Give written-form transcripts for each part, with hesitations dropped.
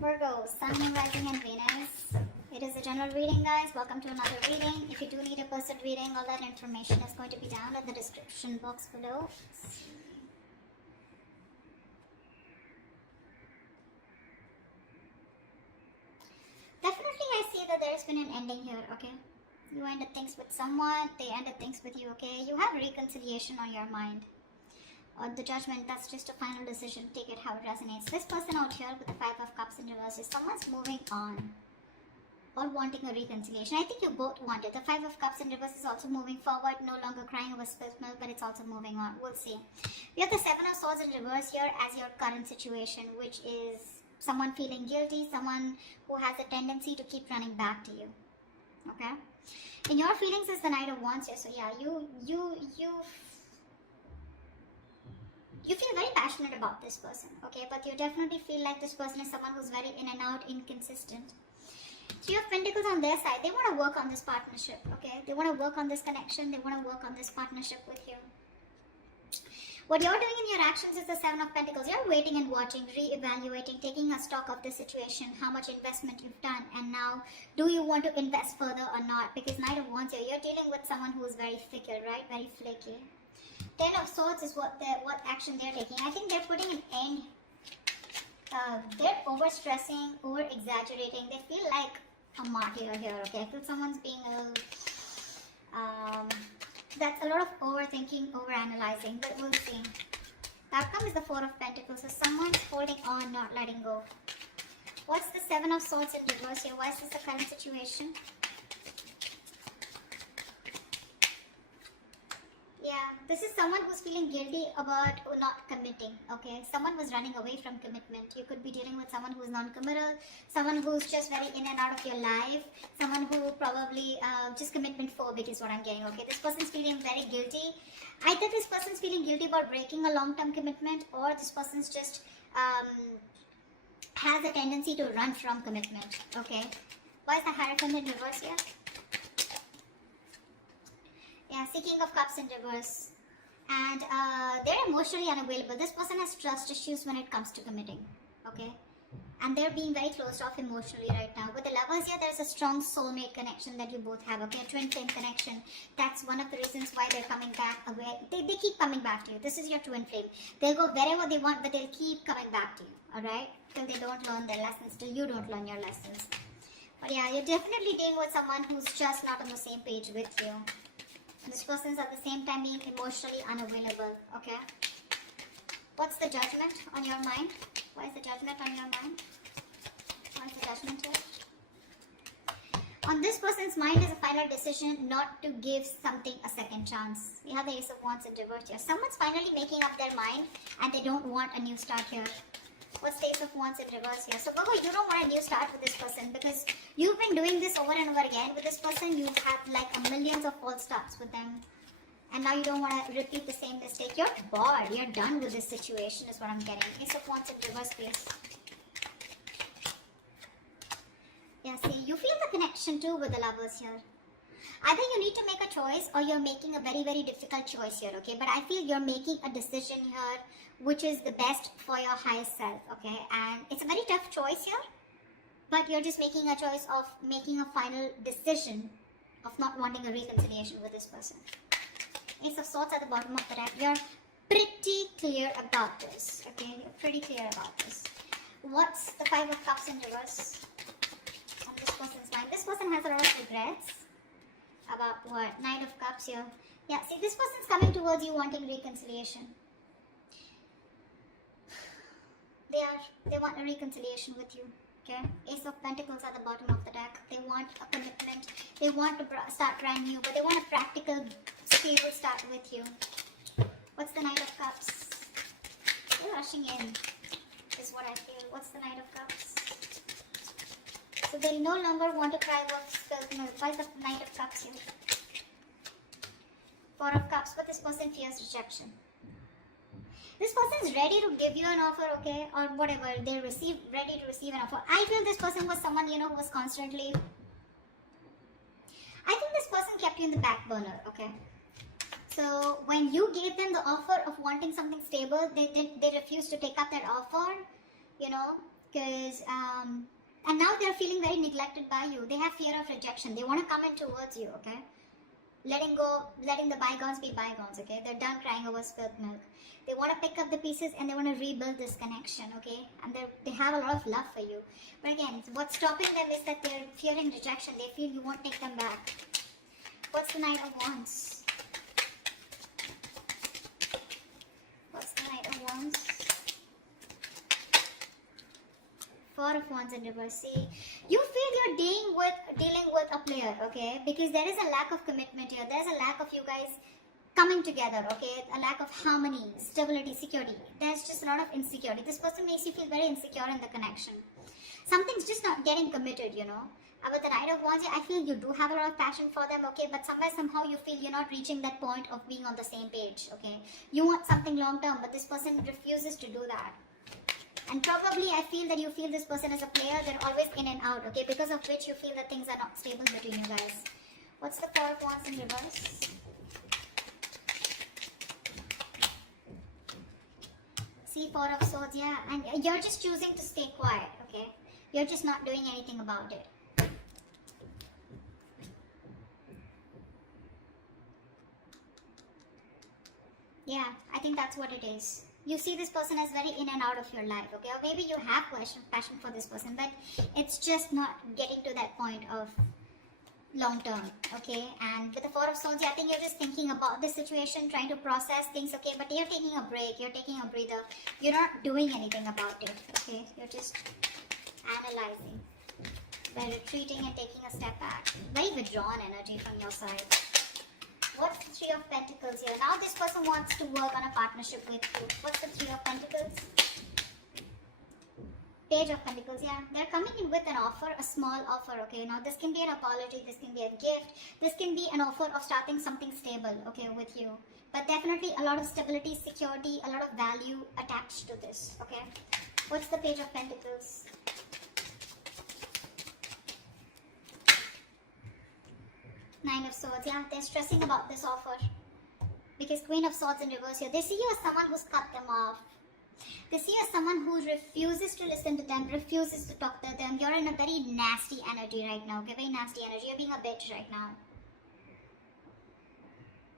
Virgo, Sun, Moon, Rising, and Venus. It is a general reading, guys. Welcome to another reading. If you do need a personal reading, all that information is going to be down in the description box below. Definitely, I see that there's been an ending here, okay? You ended things with someone, they ended things with you, okay? You have reconciliation on your mind. The judgment, that's just a final decision. Take it how it resonates. This person out here with the Five of Cups in reverse is someone's moving on or wanting a reconciliation. I think you both want it. The Five of Cups in reverse is also moving forward, no longer crying over spilled milk, but it's also moving on. We'll see. We have the Seven of Swords in reverse here as your current situation, which is someone feeling guilty, someone who has a tendency to keep running back to you. Okay? In your feelings is the Knight of Wands here. So yeah, you feel very passionate about this person, okay? But you definitely feel like this person is someone who's very in and out, inconsistent. Three of Pentacles on their side. They want to work on this partnership, okay? They want to work on this connection. They want to work on this partnership with you. What you're doing in your actions is the Seven of Pentacles. You're waiting and watching, re-evaluating, taking a stock of the situation, how much investment you've done, and now, do you want to invest further or not? Because Knight of Wands here, you're dealing with someone who is very fickle, right? Very flaky. Ten of Swords is what action they're taking. I think they're putting an end. They're overstressing, over-exaggerating. They feel like a martyr here, okay? I feel someone's being that's a lot of overthinking, overanalyzing, but we'll see. The outcome is the Four of Pentacles. So someone's holding on, not letting go. What's the Seven of Swords in reverse here? Why is this the current situation? Yeah, this is someone who's feeling guilty about not committing, okay? Someone was running away from commitment. You could be dealing with someone who's non-committal, someone who's just very in and out of your life, someone who probably just commitment phobic is what I'm getting, okay? This person's feeling very guilty. Either this person's feeling guilty about breaking a long-term commitment, or this person's just has a tendency to run from commitment, okay? Why is the Hierophant in reverse here? Yeah, King of Cups in reverse. And they're emotionally unavailable. This person has trust issues when it comes to committing. Okay? And they're being very closed off emotionally right now. With the Lovers here, there's a strong soulmate connection that you both have. Okay? A twin flame connection. That's one of the reasons why they're coming back away. They keep coming back to you. This is your twin flame. They'll go wherever they want, but they'll keep coming back to you. Alright? Till they don't learn their lessons. Till you don't learn your lessons. But yeah, you're definitely dealing with someone who's just not on the same page with you. This person's at the same time being emotionally unavailable, okay? What's the judgment on your mind? Why is the judgment on your mind? Why is the judgment here? On this person's mind is a final decision not to give something a second chance. We have the Ace of Wands in reverse here. Someone's finally making up their mind and they don't want a new start here. What's the Ace of Wands in reverse here? So Virgo, you don't want a new start with this person because you've been doing this over and over again. With this person, you've had like a millions of false starts with them. And now you don't want to repeat the same mistake. You're bored. You're done with this situation is what I'm getting. Ace of Wands in reverse, please. Yeah, see, you feel the connection too with the Lovers here. Either you need to make a choice or you're making a very, very difficult choice here, okay? But I feel you're making a decision here which is the best for your highest self, okay? And it's a very tough choice here, but you're just making a choice of making a final decision of not wanting a reconciliation with this person. Ace of Swords at the bottom of the deck. You're pretty clear about this, okay? You're pretty clear about this. What's the Five of Cups in reverse on this person's mind? This person has a lot of regrets. About what? Nine of Cups here. Yeah, see, this person's coming towards you wanting reconciliation. They want a reconciliation with you. Okay? Ace of Pentacles at the bottom of the deck. They want a commitment. They want to start brand new, but they want a practical, stable start with you. What's the Knight of Cups? They're rushing in, is what I feel. What's the Knight of Cups? So they no longer want to cry about spilled milk. Why is the Knight of Cups here? Four of Cups, but this person fears rejection. This person is ready to give you an offer, okay, or whatever. They're ready to receive an offer. I feel this person was someone, you know, who was constantly... I think this person kept you in the back burner, okay. So when you gave them the offer of wanting something stable, they refused to take up that offer, you know. Because, and now they're feeling very neglected by you. They have fear of rejection. They want to come in towards you, okay? Letting go, letting the bygones be bygones, okay? They're done crying over spilled milk. They want to pick up the pieces and they want to rebuild this connection, okay? And they have a lot of love for you. But again, what's stopping them is that they're fearing rejection. They feel you won't take them back. What's the Knight of Wands? What's the Knight of Wands? Four of Wands in reverse. See, you feel you're dealing with a player, okay? Because there is a lack of commitment here. There's a lack of you guys coming together, okay? A lack of harmony, stability, security. There's just a lot of insecurity. This person makes you feel very insecure in the connection. Something's just not getting committed, you know. With the Knight of Wands, I feel you do have a lot of passion for them, okay? But somehow you feel you're not reaching that point of being on the same page, okay? You want something long term, but this person refuses to do that. And probably I feel that you feel this person as a player. They're always in and out, okay? Because of which you feel that things are not stable between you guys. What's the Four of Wands in reverse? See, Four of Swords, yeah. And you're just choosing to stay quiet, okay? You're just not doing anything about it. Yeah, I think that's what it is. You see this person as very in and out of your life, okay? Or maybe you have passion for this person, but it's just not getting to that point of long term, okay? And with the Four of Swords, I think you're just thinking about this situation, trying to process things, okay? But you're taking a break, you're taking a breather. You're not doing anything about it, okay? You're just analyzing by retreating and taking a step back. Very withdrawn energy from your side. What's the Three of Pentacles here? Now this person wants to work on a partnership with you. What's the Three of Pentacles? Page of Pentacles, yeah. They're coming in with an offer, a small offer, okay? Now this can be an apology, this can be a gift, this can be an offer of starting something stable, okay, with you. But definitely a lot of stability, security, a lot of value attached to this, okay? What's the Page of Pentacles? Nine of Swords, yeah, they're stressing about this offer. Because Queen of Swords in reverse here, they see you as someone who's cut them off. They see you as someone who refuses to listen to them, refuses to talk to them. You're in a very nasty energy right now, okay? Very nasty energy. You're being a bitch right now.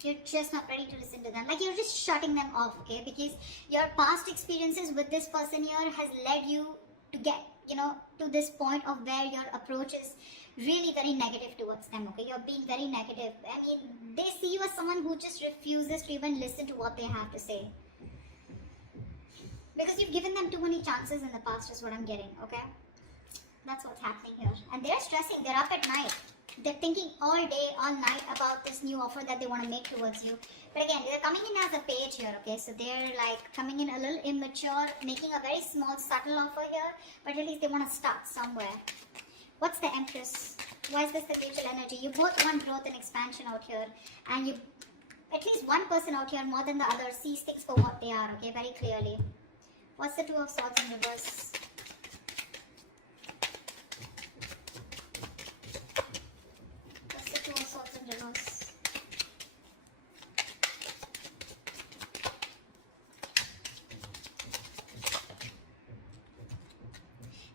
You're just not ready to listen to them. Like, you're just shutting them off, okay? Because your past experiences with this person here has led you to get, you know, to this point of where your approach is really very negative towards them, okay? You're being very negative. I mean, they see you as someone who just refuses to even listen to what they have to say. Because you've given them too many chances in the past is what I'm getting, okay? That's what's happening here. And they're stressing, they're up at night. They're thinking all day, all night about this new offer that they want to make towards you. But again, they're coming in as a page here, okay? So they're like coming in a little immature, making a very small, subtle offer here. But at least they want to start somewhere. What's the Empress? Why is this the mutual energy? You both want growth and expansion out here. And you, at least one person out here more than the other, sees things for what they are, okay? Very clearly. What's the Two of Swords in reverse? What's the Two of Swords in reverse?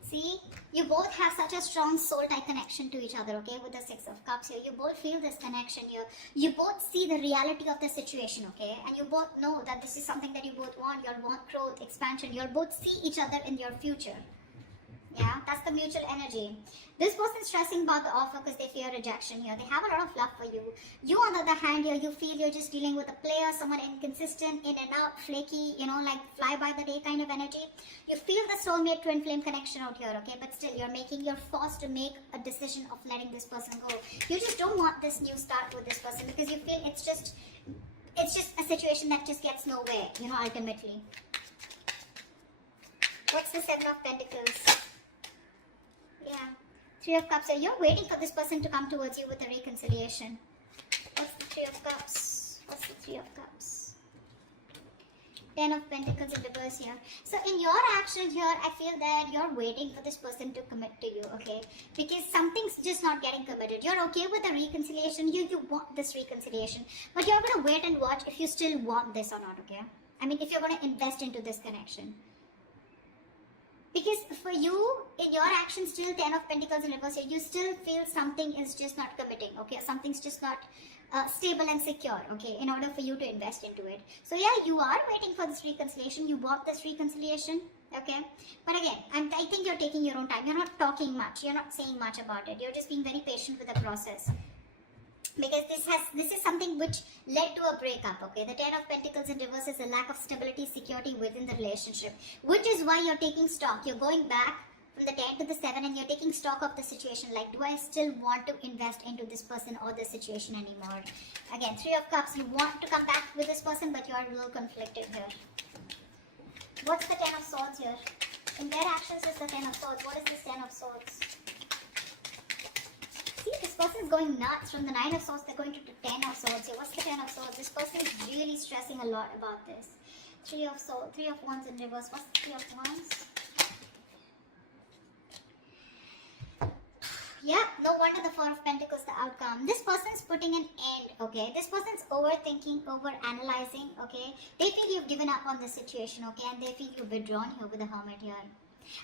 See? You both have such a strong soul-tie connection to each other, okay? With the Six of Cups here. You both feel this connection here. You both see the reality of the situation, okay? And you both know that this is something that you both want. You want growth, expansion. You'll both see each other in your future. Yeah, that's the mutual energy. This person's stressing about the offer because they fear rejection here. They have a lot of love for you. You, on the other hand, here, you feel you're just dealing with a player, someone inconsistent, in and out, flaky, you know, like fly by the day kind of energy. You feel the soulmate twin flame connection out here, okay? But still, you're forced to make a decision of letting this person go. You just don't want this new start with this person because you feel it's just a situation that just gets nowhere, you know, ultimately. What's the Seven of Pentacles? Yeah. Three of Cups. So you're waiting for this person to come towards you with a reconciliation. What's the Three of Cups? What's the Three of Cups? Ten of Pentacles in reverse here. So in your action here, I feel that you're waiting for this person to commit to you, okay? Because something's just not getting committed. You're okay with a reconciliation. You want this reconciliation. But you're going to wait and watch if you still want this or not, okay? I mean, if you're going to invest into this connection. Because for you, in your actions, still 10 of Pentacles in reverse here, you still feel something is just not committing, okay? Something's just not stable and secure, okay, in order for you to invest into it. So yeah, you are waiting for this reconciliation. You want this reconciliation, okay? But again, I think you're taking your own time. You're not talking much. You're not saying much about it. You're just being very patient with the process. Because this is something which led to a breakup, okay? The 10 of Pentacles in reverse is a lack of stability, security within the relationship, which is why you're taking stock. You're going back from the 10 to the 7 and you're taking stock of the situation. Like, do I still want to invest into this person or this situation anymore? Again, 3 of Cups, you want to come back with this person, but you are a little conflicted here. What's the 10 of Swords here? In their actions is the 10 of Swords. What is this 10 of Swords? See, this person is going nuts. From the 9 of Swords, they're going to the 10 of Swords here. What's the 10 of Swords? This person is really stressing a lot about this. 3 of Swords, 3 of Wands in reverse. What's the 3 of Wands? Yeah, no wonder the 4 of Pentacles, the outcome. This person's putting an end, okay? This person's overthinking, over-analyzing, okay? They feel you've given up on the situation, okay? And they feel you've withdrawn here with the Hermit here.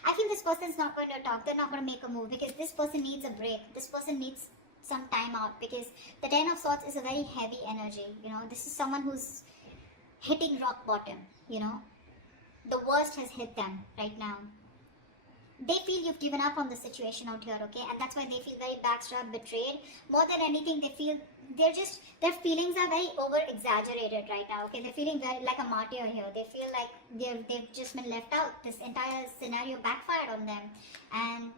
I feel this person's not going to talk. They're not going to make a move because this person needs a break. This person needs some time out because the 10 of Swords is a very heavy energy, you know? This is someone who's hitting rock bottom, you know? The worst has hit them right now. They feel you've given up on the situation out here, okay? And that's why they feel very backstabbed, betrayed. More than anything, they feel their feelings are very over-exaggerated right now, okay? They're feeling very like a martyr here. They feel like they've just been left out. This entire scenario backfired on them. And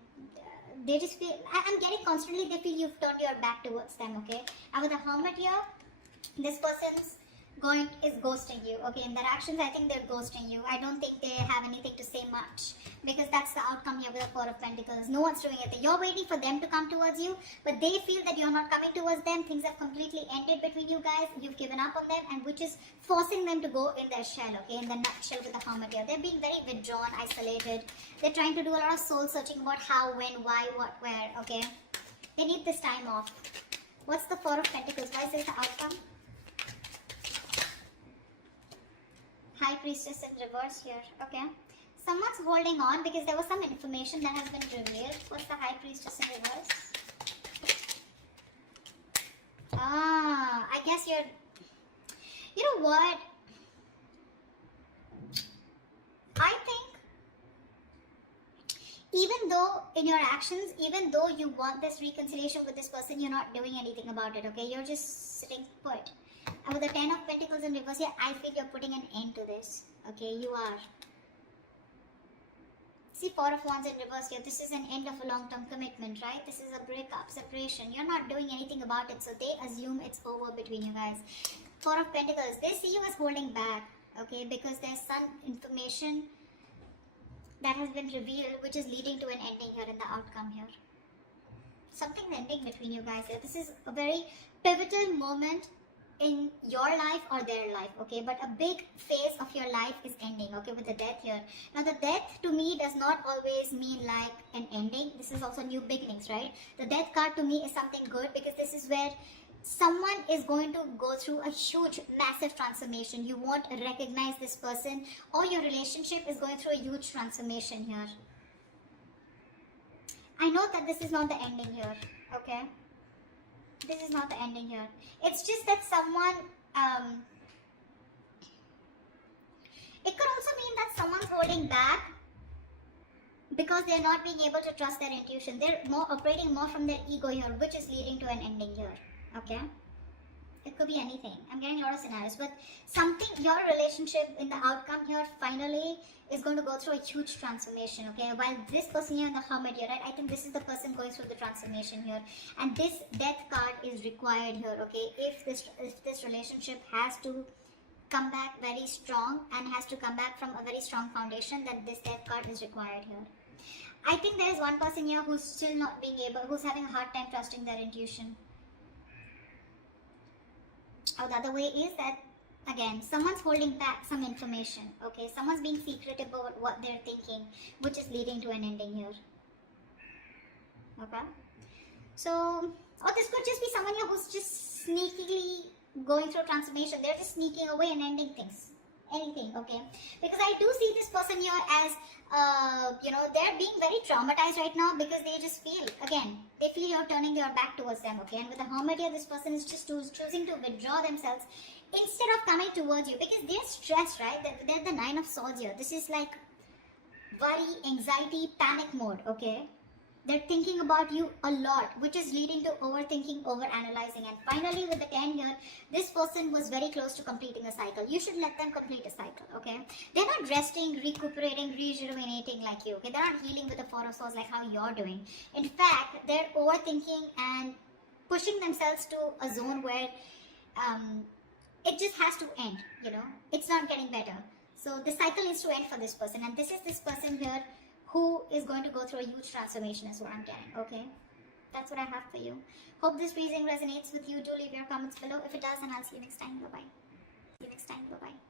they just feel, I'm getting constantly, they feel you've turned your back towards them, okay? And with the Hermit here, this person's is ghosting you, okay? In their actions, I think they're ghosting you. I don't think they have anything to say much because that's the outcome here with the 4 of Pentacles. No one's doing it. You're waiting for them to come towards you, but they feel that you're not coming towards them. Things have completely ended between you guys. You've given up on them, and which is forcing them to go in their shell, okay? In the nutshell with the Hermit here. They're being very withdrawn, isolated. They're trying to do a lot of soul searching about how, when, why, what, where, okay? They need this time off. What's the 4 of Pentacles? Why is this the outcome? High Priestess in reverse here, okay? Someone's holding on because there was some information that has been revealed. What's the High Priestess in reverse? I guess you're... You know what? I think even though in your actions, even though you want this reconciliation with this person, you're not doing anything about it, okay? You're just sitting put. And with the 10 of Pentacles in reverse here, I feel you're putting an end to this. Okay, you are. See, 4 of Wands in reverse here. This is an end of a long-term commitment, right? This is a breakup, separation. You're not doing anything about it, so they assume it's over between you guys. 4 of Pentacles, they see you as holding back, okay? Because there's some information that has been revealed, which is leading to an ending here in the outcome here. Something's ending between you guys here. This is a very pivotal moment in your life or their life, okay? But a big phase of your life is ending, okay, with the Death here. Now, the Death to me does not always mean like an ending. This is also new beginnings, right? The Death card to me is something good because this is where someone is going to go through a huge, massive transformation. You won't recognize this person, or your relationship is going through a huge transformation here. I know that this is not the ending here, okay? This is not the ending here. It's just that someone, it could also mean that someone's holding back because they're not being able to trust their intuition. They're operating more from their ego here, which is leading to an ending here, okay? It could be anything. I'm getting a lot of scenarios, but something, your relationship in the outcome here finally is going to go through a huge transformation, okay? While this person here in the Hermit here, right? I think this is the person going through the transformation here. And this Death card is required here, okay? If this relationship has to come back very strong and has to come back from a very strong foundation, then this Death card is required here. I think there is one person here who's still not being able, who's having a hard time trusting their intuition. Or the other way is that, again, someone's holding back some information, okay? Someone's being secretive about what they're thinking, which is leading to an ending here. Okay? So, or this could just be someone here who's just sneakily going through transformation. They're just sneaking away and ending things. anything, okay? Because I do see this person here as, they're being very traumatized right now because they just feel, again, they feel you're turning your back towards them, okay? And with the Hermit here, this person is just choosing to withdraw themselves instead of coming towards you because they're stressed, right? They're the Nine of Swords here. This is like worry, anxiety, panic mode, okay? They're thinking about you a lot, which is leading to overthinking, overanalyzing. And finally, with the 10 here, this person was very close to completing a cycle. You should let them complete a cycle, okay? They're not resting, recuperating, rejuvenating like you, okay? They're not healing with the Four of Swords like how you're doing. In fact, they're overthinking and pushing themselves to a zone where it just has to end, It's not getting better. So the cycle needs to end for this person. And this is this person here who is going to go through a huge transformation is what I'm getting, okay? That's what I have for you. Hope this reading resonates with you. Do leave your comments below. If it does, and I'll see you next time. Bye-bye. See you next time. Bye-bye.